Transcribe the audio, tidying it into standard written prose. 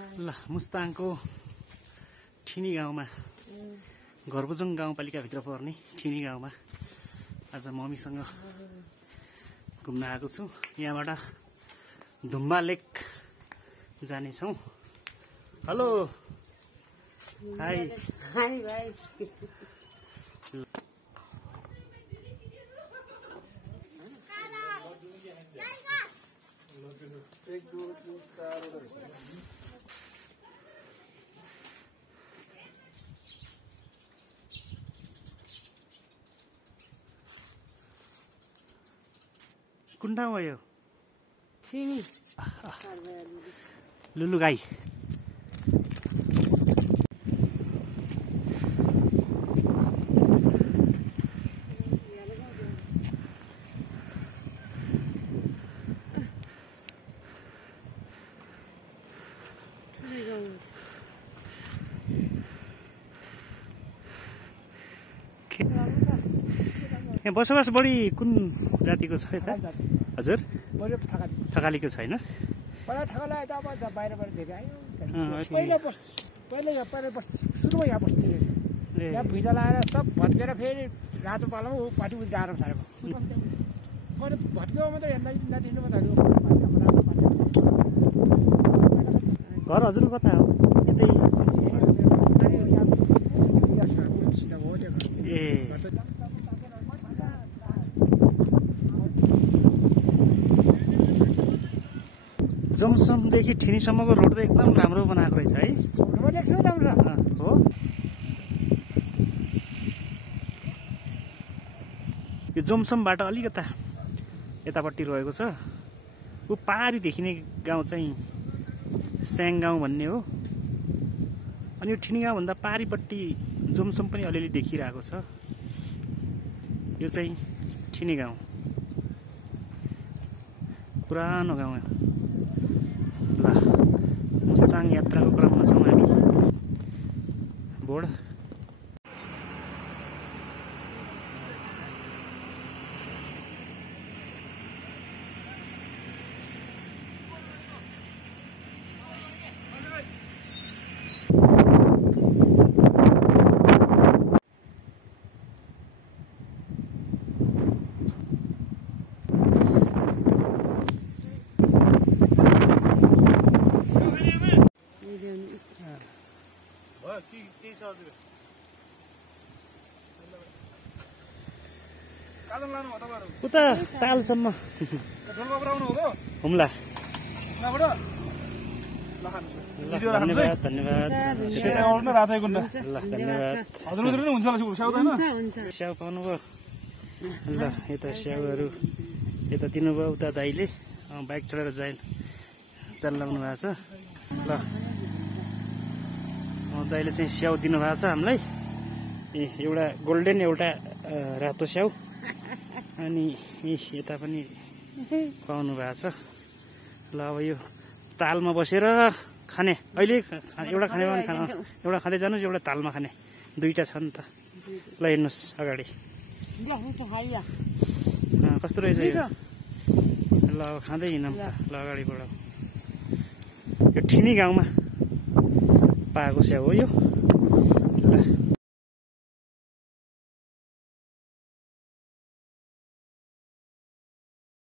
ल मुस्ताङको ठिनी गाउँमा घरबुजुङ गाउँपालिकाभित्र पर्ने ठिनी गाउँमा आज मम्मीसँग घुम्न आएको छु। यहाँबाट धुम्बा लेक जानेछौँ। हेलो हाई हाई भाइ। कुन ठाउँ हो यो? ठिनी लुलु गाई। यहाँ बसोबास बढी कुन जातिको छ यता? हजुर थकालीको छैन? सुरुमा यहाँ बस्थ्यो। यहाँ भुइँचा लगाएर सब भत्केर फेरि रातो पालामा ऊ पाटी उठ्दा आराम सारेको भत्कियो मात्रै नदेखिनु घर हजुर कता हो? यतै ए जमसमदेखि ठिनीसम्मको रोड त एकदम राम्रो बनाएको रहेछ है? हो। यो जमसमबाट अलिकता यतापट्टि रहेको छ। ऊ पारी देखिने गाउँ चाहिँ स्याङ गाउँ भन्ने हो। अनि यो ठिनी गाउँभन्दा पारीपट्टि जमसम पनि अलिअलि देखिरहेको छ। यो चाहिँ ठिनी गाउँ, पुरानो गाउँ। ल मुस्ताङ यात्राको क्रममा छौँ हामी। बोर्ड उता तालसम्म हुम्ला। धन्यवाद धन्यवाद स्याउ पाउनुभयो? ल यता स्याउहरू यता दिनुभयो। उता दाइले बाइक चढेर चलाउनु भएको छ। ल दाइले चाहिँ स्याउ दिनुभएको छ हामीलाई। एउटा गोल्डेन एउटा रातो स्याउ। अनि यता पनि खुवाउनु भएको छ। ल अब यो तालमा बसेर खाने। अहिले एउटा खाने एउटा खाँदै जानुहोस्, एउटा तालमा खाने। दुईटा छ नि त। ल हेर्नुहोस् अगाडि कस्तो रहेछ यो। ल अब खाँदै हिँडौँ त। ल अगाडि बढाउँ। यो ठिनी गाउँमा पाएको स्याउ हो यो।